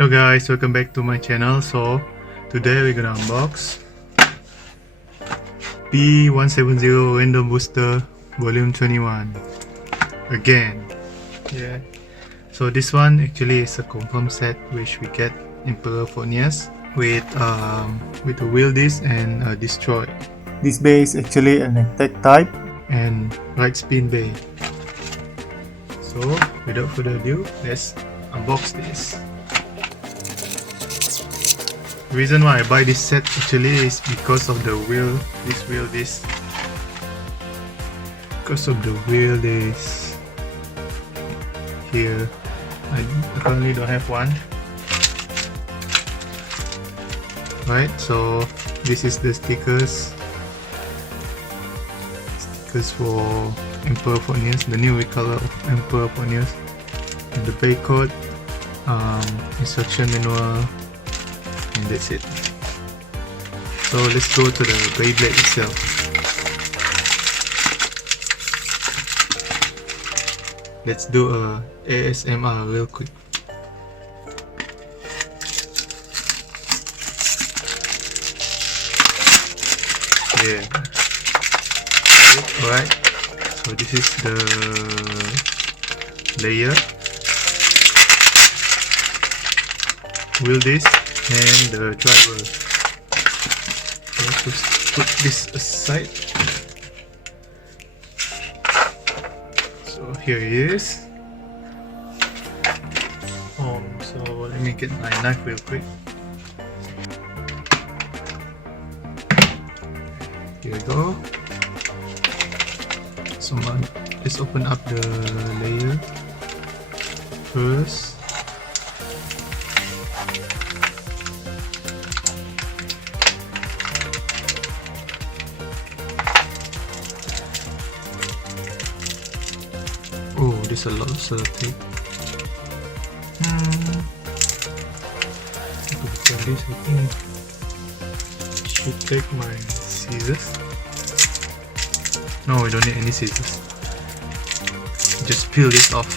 Hello guys, welcome back to my channel. So today we're gonna unbox B-170 Random Booster Volume 21 again. Yeah. So this one actually is a confirmed set which we get Emperor Phonius with a wheel disc and a destroy. This bay is actually an attack type and right spin bay. So without further ado, let's unbox this. The reason why I buy this set actually is because of the wheel, this. Because of the wheel this here. I currently don't have one. Right, so this is the stickers for Emperor Phonius, the new color of Emperor Phonius, and the barcode, instruction manual, and that's it. So let's go to the Beyblade itself. Let's do a ASMR real quick. Yeah. Alright, so this is the layer, wheel disc, and the driver. Let's put this aside. So here it is. So let me get my knife real quick. Here we go. So let's open up the layer first. Oh, there's a lot of sellotape. This I think should take my scissors. No, we don't need any scissors. Just peel this off.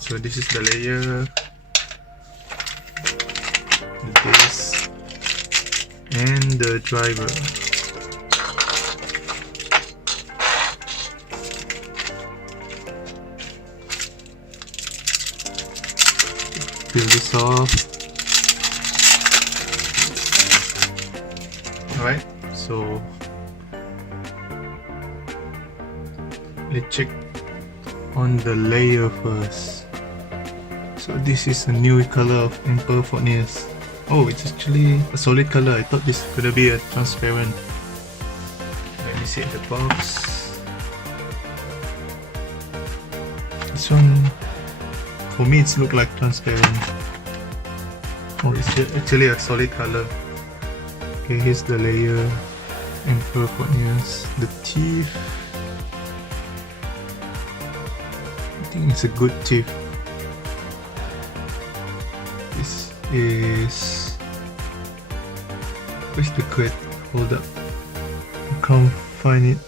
So this is the layer, this, and the driver. Peel this off. Alright, so let's check on the layer first. So this is a new color of Emperor Phonius. Oh, it's actually a solid color. I thought this could be a transparent. Let me see the box. This one, for me, it's look like transparent. Oh, it's actually a solid color. Okay, here's the layer. Emperor Phonius. The teeth. I think it's a good teeth. Is where's the crate? Hold up, I can't find it.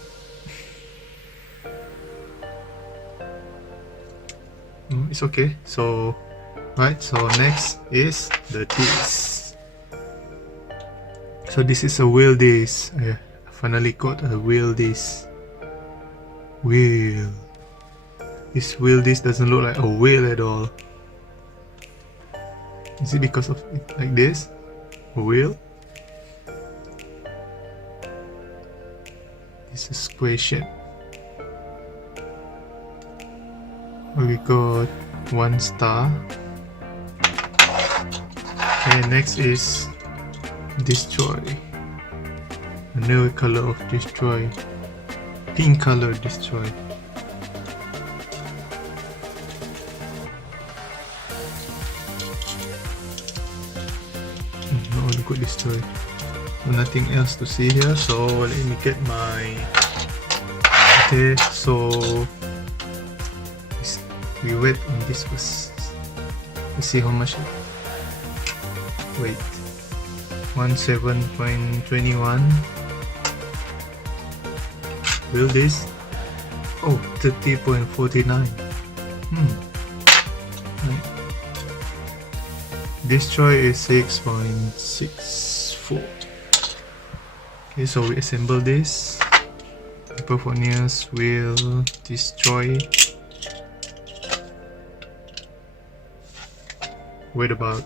It's okay. So right, so next is the disc. So this is a wheel disc. I finally got a wheel disc. Wheel. This wheel disc doesn't look like a wheel at all. Is it because of it like this? A wheel? This is square shape. We got 1 star. And next is destroy. A new color of destroy. Pink color destroy. Oh, look at this toy. So nothing else to see here, so let me get my Okay, so we wait on this first. Let's see how much. Wait, 17.21. Will this? Oh, 30.49. Right. Destroy is 6.64. Okay, so we assemble this. Performance will destroy. Wait, about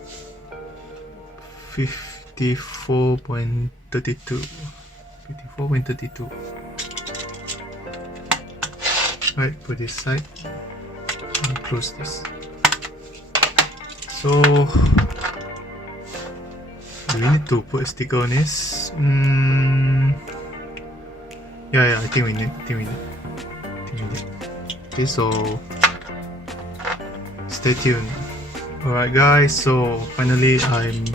54.32. 54.32. Right, put this side and close this. So do we need to put a sticker on this? Yeah, I think we need. Okay, so stay tuned. Alright guys, so finally I'm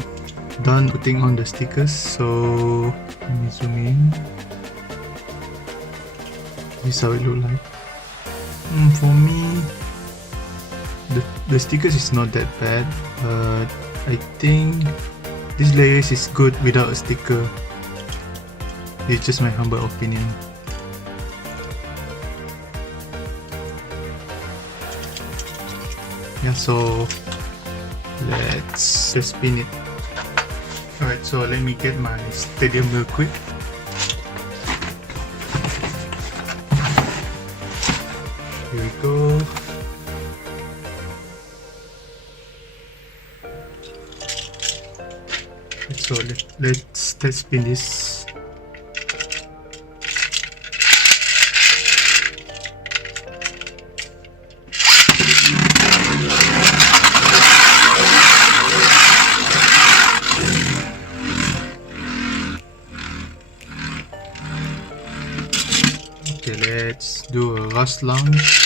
done putting on the stickers. So let me zoom in. This is how it look like. For me, the stickers is not that bad, but I think this layers is good without a sticker. It's just my humble opinion. Yeah, so let's spin it. Alright, so let me get my stadium real quick. Here we go. So let's test spin this. Okay, let's do a rust launch.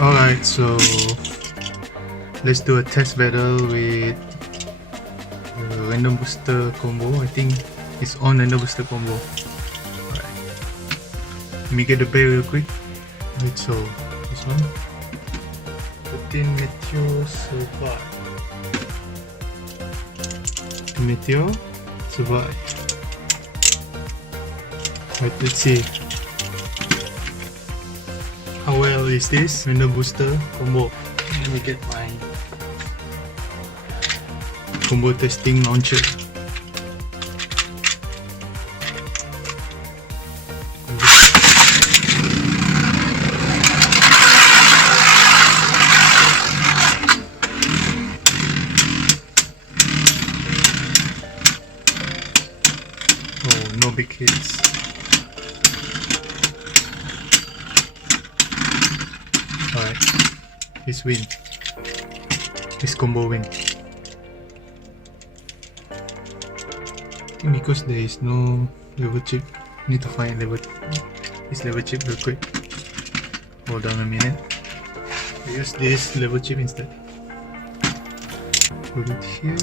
Alright, so let's do a test battle with the random booster combo. I think it's on random booster combo. Alright, let me get the bay real quick. Right, so this one, 13 Meteor survive. Meteor survive. Right, let's see. How well is this random booster combo? Let me get my combo testing launcher. Oh, no big hits. Alright, this win. This combo win. I think because there is no level chip, need to find this level chip real quick. Hold on a minute. I use this level chip instead. Put it here.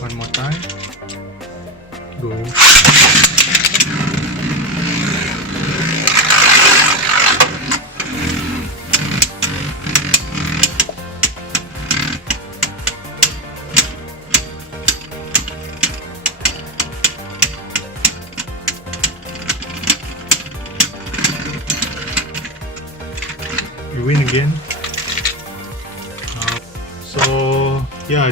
One more time. Go. You win again. So yeah,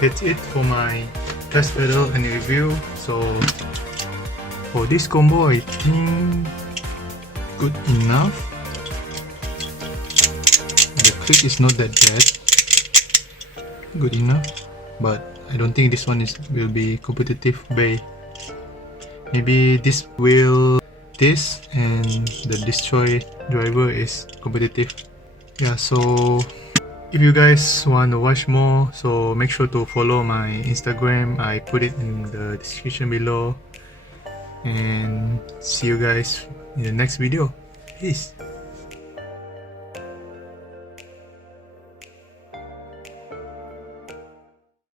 that's it for my test battle and review. So for this combo, I think good enough. The click is not that bad. Good enough, but I don't think this one will be competitive bay. Maybe this and the destroy driver is competitive. Yeah, so if you guys want to watch more, so make sure to follow my Instagram. I put it in the description below. And see you guys in the next video. Peace.